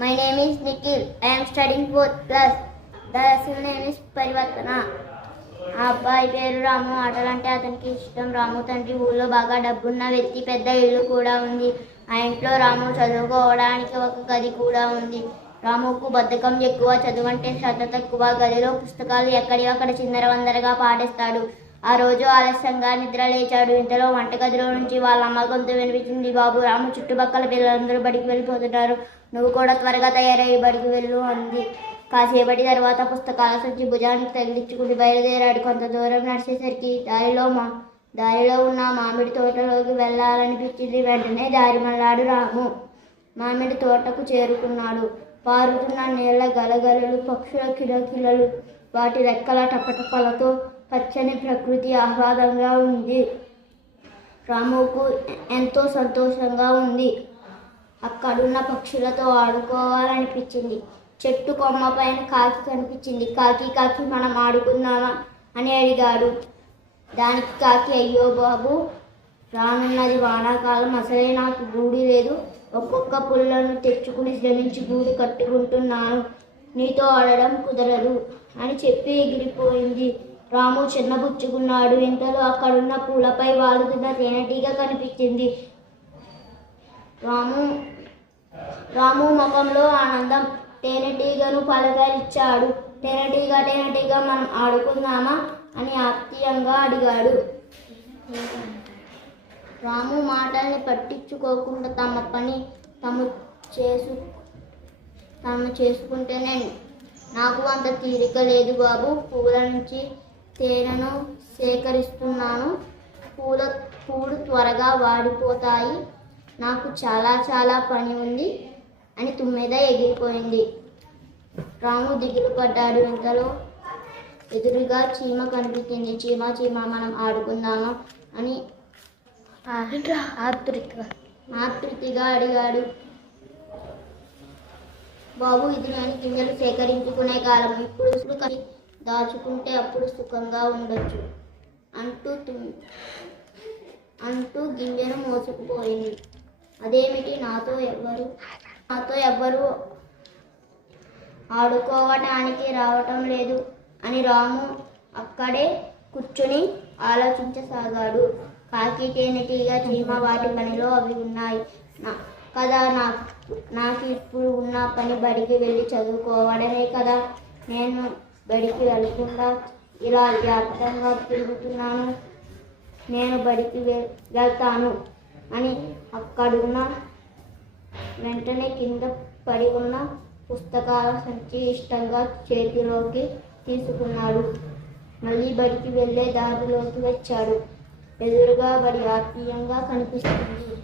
My name is Nikhil. I am studying fourth class. The lesson name is పరివర్తన ఆ అబ్బాయి పేరు రాము. ఆటలంటే అతనికి ఇష్టం. రాము తండ్రి ఊళ్ళో బాగా డబ్బున్న వ్యక్తి. పెద్ద ఇల్లు కూడా ఉంది. ఆ ఇంట్లో రాము చదువుకోవడానికి ఒక గది కూడా ఉంది. రాముకు బద్ధకం ఎక్కువ. చదువు అంటే శ్రద్ధ తక్కువ. గదిలో పుస్తకాలు ఎక్కడి అక్కడ చిందర వందరగా పాడేస్తాడు. ఆ రోజు ఆలస్యంగా నిద్ర లేచాడు. ఇంతలో వంటగదిలో నుంచి వాళ్ళ అమ్మ గొంతు వినిపించింది. బాబు రాము చుట్టుపక్కల పిల్లలందరూ బడికి వెళ్ళిపోతున్నారు. నువ్వు కూడా త్వరగా తయారయ్యి బడికి వెళ్ళు అంది. కాసేపటి తర్వాత పుస్తకాల సంచి భుజానికి తగిలించుకుని బయలుదేరాడు. కొంత దూరం నడిచేసరికి దారిలో మా దారిలో ఉన్న మామిడి తోటలోకి వెళ్ళాలనిపించింది. వెంటనే దారి మళ్ళాడు రాము. మామిడి తోటకు చేరుకున్నాడు. పారుతున్న నీళ్ళ గలగలలు పక్షుల కిలకిలలు వాటి రెక్కల టపటపలతో పచ్చని ప్రకృతి ఆహ్లాదంగా ఉంది. రాముకు ఎంతో సంతోషంగా ఉంది. అక్కడున్న పక్షులతో ఆడుకోవాలనిపించింది. చెట్టు కొమ్మ పైన కాకి కనిపించింది. కాకి కాకి మనం ఆడుకుందామా అని అడిగాడు. దానికి కాకి అయ్యో బాబు రానున్నది వానాకాలం. అసలే నాకు గూడు లేదు. ఒక్కొక్క పుల్లను తెచ్చుకుని శ్రమించి గూడు కట్టుకుంటున్నాను. నీతో ఆడడం కుదరదు అని చెప్పి ఎగిరిపోయింది. రాము చిన్నబుచ్చుకున్నాడు ఇంతలో అక్కడున్న పూలపై వాలుతున్న తేనెటీగ కనిపించింది. రాము రాము ముఖంలో ఆనందం. తేనెటీగను పలకరించాడు. తేనెటీగ తేనెటీగ మనం ఆడుకుందామా అని ఆత్మీయంగా అడిగాడు. రాము మాటల్ని పట్టించుకోకుండా తమ పని తము చేసు తాను చేసుకుంటేనే నాకు అంత తీరిక లేదు బాబు. పూల నుంచి తేనెను సేకరిస్తున్నాను. పూల పూలు త్వరగా వాడిపోతాయి. నాకు చాలా చాలా పని ఉంది అని తుమ్మెద ఎగిరిపోయింది. రాము దిగులు పడ్డాడు ఇంతలో ఎదురుగా చీమ కనిపించింది. చీమ చీమ మనం ఆడుకుందామా అని ఆతృతిగా ఆతృతిగా అడిగాడు. బాబు ఇది నేను గింజలు సేకరించుకునే కాలం. ఇప్పుడు దాచుకుంటే అప్పుడు సుఖంగా ఉండొచ్చు. అంటూ తుమ్- అంటూ గింజను మోసుకుపోయింది. అదేమిటి నాతో ఎవ్వరు నాతో ఎవ్వరు ఆడుకోవటానికి రావటం లేదు అని రాము అక్కడే కూర్చుని ఆలోచించసాగాడు. కాకి తేనెటీగ చీమ వాటి పనిలో అవి ఉన్నాయి. నా కదా నాకు నాకు ఇప్పుడు ఉన్న పని బడికి వెళ్ళి చదువుకోవడమే కదా. నేను బడికి వెళ్ళకుండా ఇలా వ్యాప్తంగా తిరుగుతున్నాను. నేను బడికి వెళ్తాను అని అక్కడున్న వెంటనే కింద పడి ఉన్న పుస్తకాల సంచి ఇష్టంగా చేతిలోకి తీసుకున్నాడు. మళ్ళీ బడికి వెళ్ళే దారిలోకి వచ్చాడు. ఎదురుగా బడి ఆత్మీయంగా కనిపిస్తుంది.